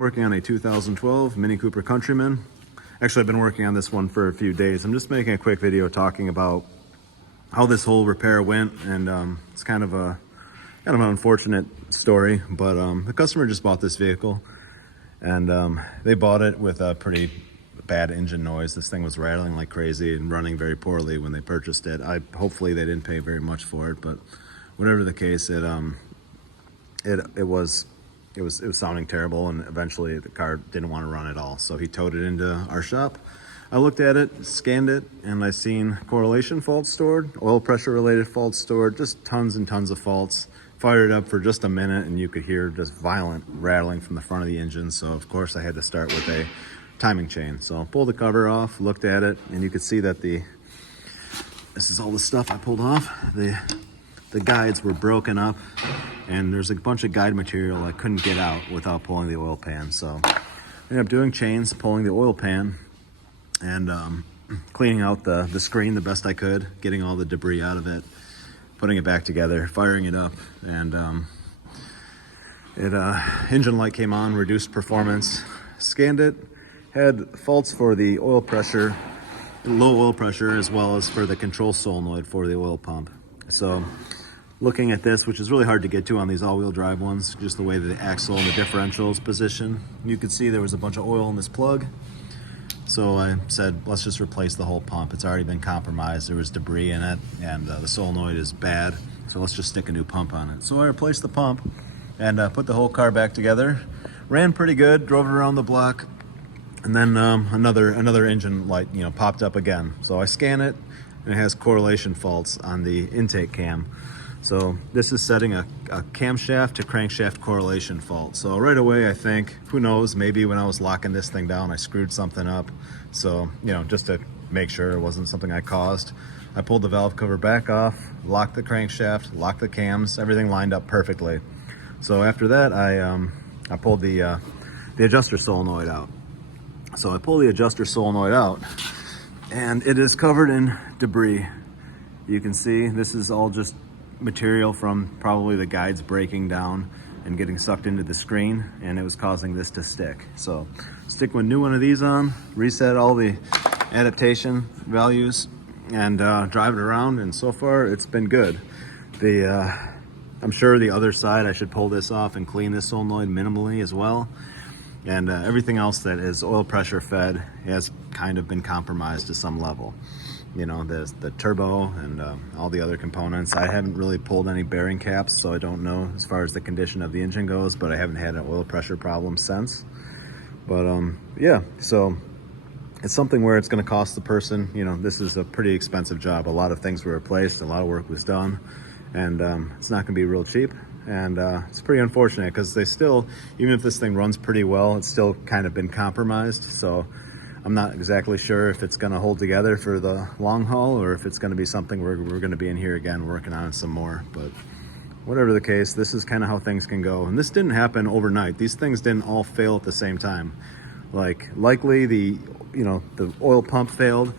Working on a 2012 Mini Cooper Countryman. Actually, I've been working on this one for a few days. I'm just making a quick video talking about how this whole repair went, and it's kind of an unfortunate story, but the customer just bought this vehicle, and they bought it with a pretty bad engine noise. This thing was rattling like crazy and running very poorly when they purchased it. Hopefully they didn't pay very much for it, but whatever the case, it was sounding terrible, and eventually the car didn't want to run at all. So he towed it into our shop. I looked at it, scanned it, and I seen correlation faults stored, oil pressure related faults stored, just tons and tons of faults. Fired it up for just a minute and you could hear just violent rattling from the front of the engine. So of course I had to start with a timing chain. So I pulled the cover off, looked at it, and you could see that this is all the stuff I pulled off. The guides were broken up, and there's a bunch of guide material I couldn't get out without pulling the oil pan. So I ended up doing chains, pulling the oil pan, and cleaning out the screen the best I could, getting all the debris out of it, putting it back together, firing it up, and engine light came on, reduced performance, scanned it, had faults for the oil pressure, low oil pressure, as well as for the control solenoid for the oil pump. So looking at this, which is really hard to get to on these all-wheel drive ones, just the way that the axle and the differential is positioned, you could see there was a bunch of oil in this plug. So I said, let's just replace the whole pump. It's already been compromised. There was debris in it, and the solenoid is bad. So let's just stick a new pump on it. So I replaced the pump and put the whole car back together. Ran pretty good, drove it around the block, and then another engine light, popped up again. So I scan it, and it has correlation faults on the intake cam. So this is setting a camshaft to crankshaft correlation fault. So right away, I think, who knows, maybe when I was locking this thing down, I screwed something up. So, just to make sure it wasn't something I caused, I pulled the valve cover back off, locked the crankshaft, locked the cams, everything lined up perfectly. So after that, I pulled the adjuster solenoid out. So I pulled the adjuster solenoid out, and it is covered in debris. You can see this is all just material from probably the guides breaking down and getting sucked into the screen, and it was causing this to stick. So stick a new one of these on, reset all the adaptation values, and drive it around, and so far it's been good. I'm sure the other side I should pull this off and clean this solenoid minimally as well. And everything else that is oil pressure fed has kind of been compromised to some level. The turbo and all the other components. I haven't really pulled any bearing caps, so I don't know as far as the condition of the engine goes, but I haven't had an oil pressure problem since. But yeah, so it's something where it's going to cost the person, this is a pretty expensive job. A lot of things were replaced, a lot of work was done, and it's not going to be real cheap. And it's pretty unfortunate because they still, even if this thing runs pretty well, it's still kind of been compromised. So I'm not exactly sure if it's going to hold together for the long haul, or if it's going to be something we're going to be in here again working on some more. But whatever the case, this is kind of how things can go. And this didn't happen overnight. These things didn't all fail at the same time. Likely the oil pump failed,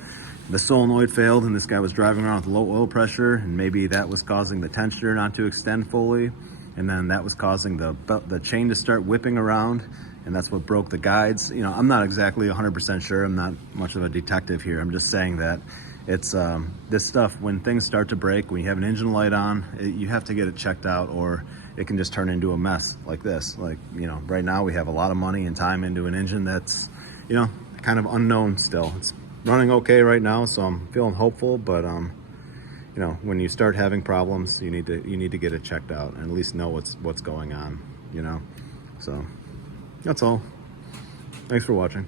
the solenoid failed, and this guy was driving around with low oil pressure, and maybe that was causing the tensioner not to extend fully, and then that was causing the chain to start whipping around, and that's what broke the guides. I'm not exactly 100% sure. I'm not much of a detective here. I'm just saying that it's this stuff, when things start to break, when you have an engine light on, you have to get it checked out, or it can just turn into a mess like this. Right now we have a lot of money and time into an engine that's, kind of unknown still. It's running okay right now, so I'm feeling hopeful, but when you start having problems, you need to get it checked out and at least know what's going on, So that's all. Thanks for watching.